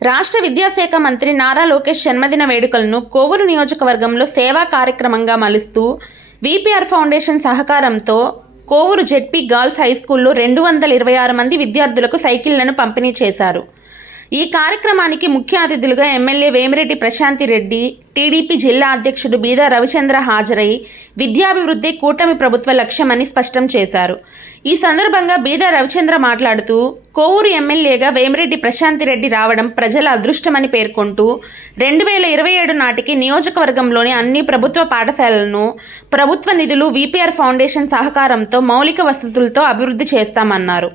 రాష్ట్ర విద్యాశాఖ మంత్రి నారా లోకేష్ జన్మదిన వేడుకలను కోవూరు నియోజకవర్గంలో సేవా కార్యక్రమంగా మలుస్తూ విపిఆర్ ఫౌండేషన్ సహకారంతో కోవూరు జెడ్పీ గర్ల్స్ హై స్కూల్లో రెండు వందల ఇరవై ఆరు మంది విద్యార్థులకు సైకిళ్ళను పంపిణీ చేశారు. ఈ కార్యక్రమానికి ముఖ్య అతిథులుగా ఎమ్మెల్యే వేమిరెడ్డి ప్రశాంతి రెడ్డి టీడీపీ జిల్లా అధ్యక్షుడు బీదా రవిచంద్ర హాజరై విద్యాభివృద్ధి కూటమి ప్రభుత్వ లక్ష్యమని స్పష్టం చేశారు. ఈ సందర్భంగా బీదా రవిచంద్ర మాట్లాడుతూ కోవూరు ఎమ్మెల్యేగా వేమిరెడ్డి ప్రశాంతి రెడ్డి రావడం ప్రజల అదృష్టమని పేర్కొంటూ రెండు వేల ఇరవై ఏడు నాటికి నియోజకవర్గంలోని అన్ని ప్రభుత్వ పాఠశాలలను ప్రభుత్వ నిధులు విపిఆర్ ఫౌండేషన్ సహకారంతో మౌలిక వసతులతో అభివృద్ధి చేస్తామన్నారు.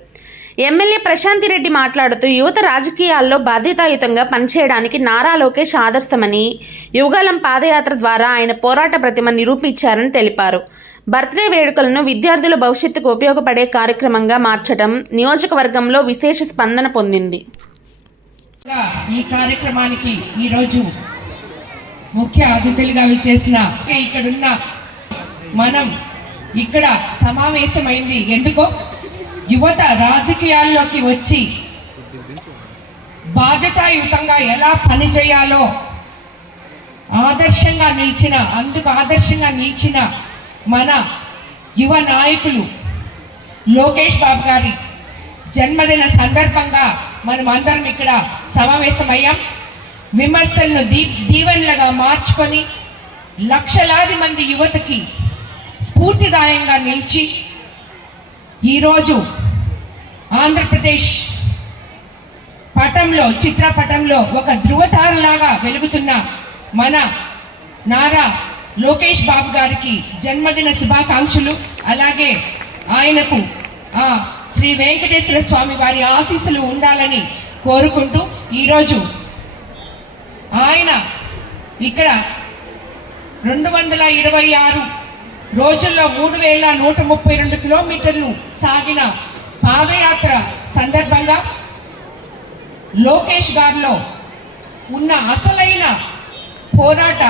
ఎమ్మెల్యే ప్రశాంతి రెడ్డి మాట్లాడుతూ యువత రాజకీయాల్లో బాధ్యతాయుతంగా పనిచేయడానికి నారా లోకేష్ ఆదర్శమని యువగాలం పాదయాత్ర ద్వారా ఆయన పోరాట ప్రతిమ నిరూపించారని తెలిపారు. బర్త్డే వేడుకలను విద్యార్థుల భవిష్యత్తుకు ఉపయోగపడే కార్యక్రమంగా మార్చడం నియోజకవర్గంలో విశేష స్పందన పొందింది. ఈ కార్యక్రమానికి ఈరోజు ముఖ్య అతిథులుగా విచ్చేసిన ఇక్కడున్న మనం ఇక్కడ సమావేశమైంది. ఎందుకో? యువత రాజకీయాల్లోకి వచ్చి బాధ్యతాయుతంగా ఎలా పనిచేయాలో ఆదర్శంగా నిలిచిన అందుకు ఆదర్శంగా నిలిచిన మన యువ నాయకులు లోకేష్ బాబు గారి జన్మదిన సందర్భంగా మనం అందరం ఇక్కడ సమావేశమయ్యాం. విమర్శలను దీ దీవెనలుగా మార్చుకొని లక్షలాది మంది యువతకి స్ఫూర్తిదాయంగా నిలిచి ఈరోజు ఆంధ్రప్రదేశ్ పటంలో చిత్రపటంలో ఒక ధృవతారలాగా వెలుగుతున్న మన నారా లోకేష్ బాబు గారికి జన్మదిన శుభాకాంక్షలు. అలాగే ఆయనకు ఆ శ్రీ వెంకటేశ్వర స్వామి వారి ఆశీస్సులు ఉండాలని కోరుకుంటూ ఈరోజు ఆయన ఇక్కడ రెండు వందల ఇరవై ఆరు రోజుల్లో మూడు వేల నూట ముప్పై రెండు కిలోమీటర్లు సాగిన పాదయాత్ర సందర్భంగా లోకేష్ గారిలో ఉన్న అసలైన పోరాట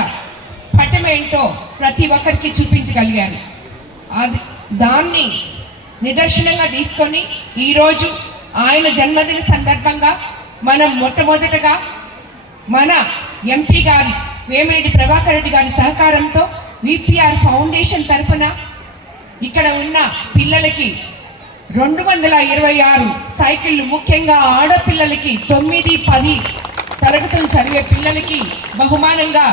పటమేంటో ప్రతి ఒక్కరికి చూపించగలిగాను. అది దాన్ని నిదర్శనంగా తీసుకొని ఈరోజు ఆయన జన్మదిన సందర్భంగా మనం మొట్టమొదటగా మన ఎంపీ గారి వేమిరెడ్డి ప్రభాకర్ రెడ్డి గారి సహకారంతో విపిఆర్ ఫౌండేషన్ తరఫున ఇక్కడ ఉన్న పిల్లలకి రెండు వందల ఇరవై ఆరు సైకిళ్ళు ముఖ్యంగా ఆడపిల్లలకి తొమ్మిది పది తరగతులు చదివే పిల్లలకి బహుమానంగా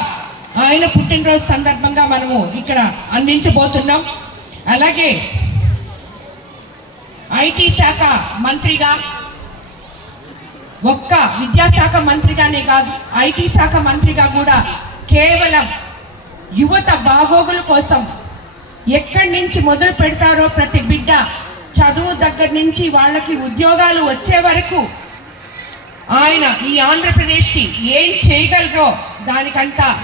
ఆయన పుట్టినరోజు సందర్భంగా మనము ఇక్కడ అందించబోతున్నాం. అలాగే ఐటీ శాఖ మంత్రిగా ఒక్క విద్యాశాఖ మంత్రిగానే కాదు ఐటీ శాఖ మంత్రిగా కూడా కేవలం యువత బాగోగుల కోసం ఎక్కడి నుంచి మొదలు పెడతారో ప్రతి బిడ్డ చదువు దగ్గర నుంచి వాళ్ళకి ఉద్యోగాలు వచ్చే వరకు ఆయన ఈ ఆంధ్రప్రదేశ్కి ఏం చేయగలరో దానికంతా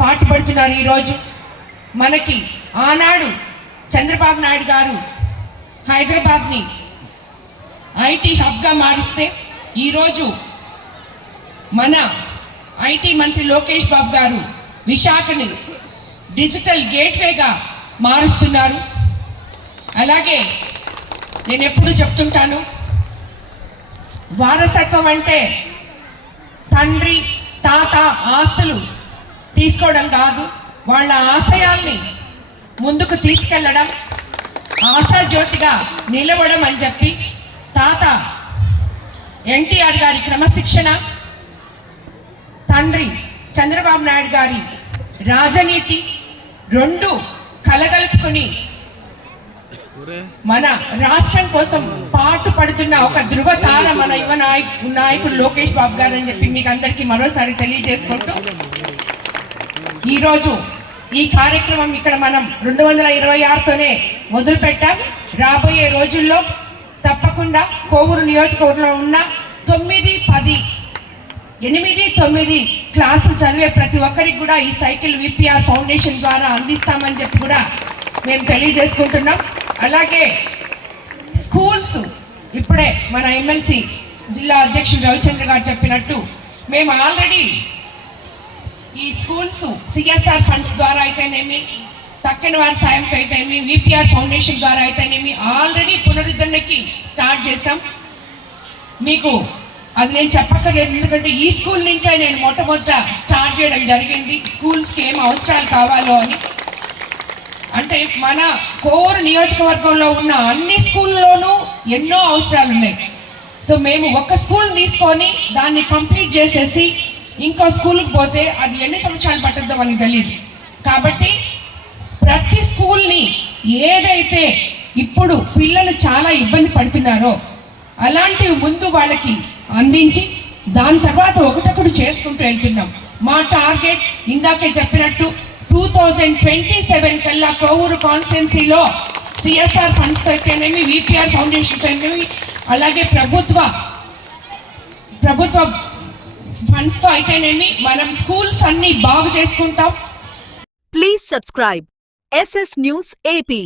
పాటుపడుతున్నారు ఈరోజు. మనకి ఆనాడు చంద్రబాబు నాయుడు గారు హైదరాబాద్ని ఐటీ హబ్గా మారిస్తే ఈరోజు మన ఐటీ మంత్రి లోకేష్ బాబు గారు విశాఖని డిజిటల్ గేట్వేగా మారుస్తున్నారు. అలాగే నేను ఎప్పుడు చెప్తుంటాను వారసత్వం అంటే తండ్రి తాత ఆస్తులు తీసుకోవడం కాదు వాళ్ళ ఆశయాల్ని ముందుకు తీసుకెళ్ళడం ఆశాజ్యోతిగా నిలవడం అని చెప్పి తాత ఎన్టీఆర్ గారి క్రమశిక్షణ తండ్రి చంద్రబాబు నాయుడు గారి రాజనీతి రెండు కలగలుపుకొని మన రాష్ట్రం కోసం పాటు పడుతున్న ఒక ధృవతార మన యువ నాయకు నాయకుడు లోకేష్ బాబు గారు అని చెప్పి మీకు అందరికీ మరోసారి తెలియజేసుకుంటూ ఈరోజు ఈ కార్యక్రమం ఇక్కడ మనం రెండు వందల ఇరవై ఆరుతోనే మొదలు పెట్టాం రాబోయే రోజుల్లో తప్పకుండా కోవూరు నియోజకవర్గంలో ఉన్న తొమ్మిది పది ఎనిమిది తొమ్మిది క్లాసులు చదివే ప్రతి ఒక్కరికి కూడా ఈ సైకిల్ విపిఆర్ ఫౌండేషన్ ద్వారా అందిస్తామని చెప్పి కూడా మేము తెలియజేసుకుంటున్నాం. అలాగే స్కూల్స్ ఇప్పుడే మన ఎమ్మెల్సీ జిల్లా అధ్యక్షుడు రవిచంద్ర గారు చెప్పినట్టు మేము ఆల్రెడీ ఈ స్కూల్స్ సిఎస్ఆర్ ఫండ్స్ ద్వారా అయితేనేమి తక్కిన వారి సాయంతో అయితేనేమి విపిఆర్ ఫౌండేషన్ ద్వారా అయితేనేమి ఆల్రెడీ పునరుద్ధరణకి స్టార్ట్ చేసాం మీకు అది నేను చెప్పక్కర్లేదు ఎందుకంటే ఈ స్కూల్ నుంచే నేను మొట్టమొదట స్టార్ట్ చేయడం జరిగింది. స్కూల్స్కి ఏం అవసరాలు కావాలో అని. అంటే మన కోర్ నియోజకవర్గంలో ఉన్న అన్ని స్కూల్లోనూ ఎన్నో అవసరాలు ఉన్నాయి. సో మేము ఒక స్కూల్ తీసుకొని దాన్ని కంప్లీట్ చేసేసి ఇంకో స్కూల్కి పోతే అది ఎన్ని సంవత్సరాలు పట్టద్దో వాళ్ళకి తెలియదు కాబట్టి ప్రతి స్కూల్ని ఏదైతే ఇప్పుడు పిల్లలు చాలా ఇబ్బంది పడుతున్నారో అలాంటివి ముందు వాళ్ళకి అందించి దాని తర్వాత ఒకటొకటి చేసుకుంటూ వెళ్తున్నాం. మా టార్గెట్ ఇందాకే చెప్పినట్టు టూ థౌజండ్ ట్వంటీ సెవెన్ కల్లా కోవూరు కాన్స్టిట్యున్సీలో సిఎస్ఆర్ ఫండ్స్తో అయితేనేమి విపిఆర్ ఫౌండేషన్తో అయితేనేమి అలాగే ప్రభుత్వ ప్రభుత్వ ఫండ్స్తో అయితేనేమి మనం స్కూల్స్ అన్ని బాగు చేసుకుంటాం. Please subscribe S S news AP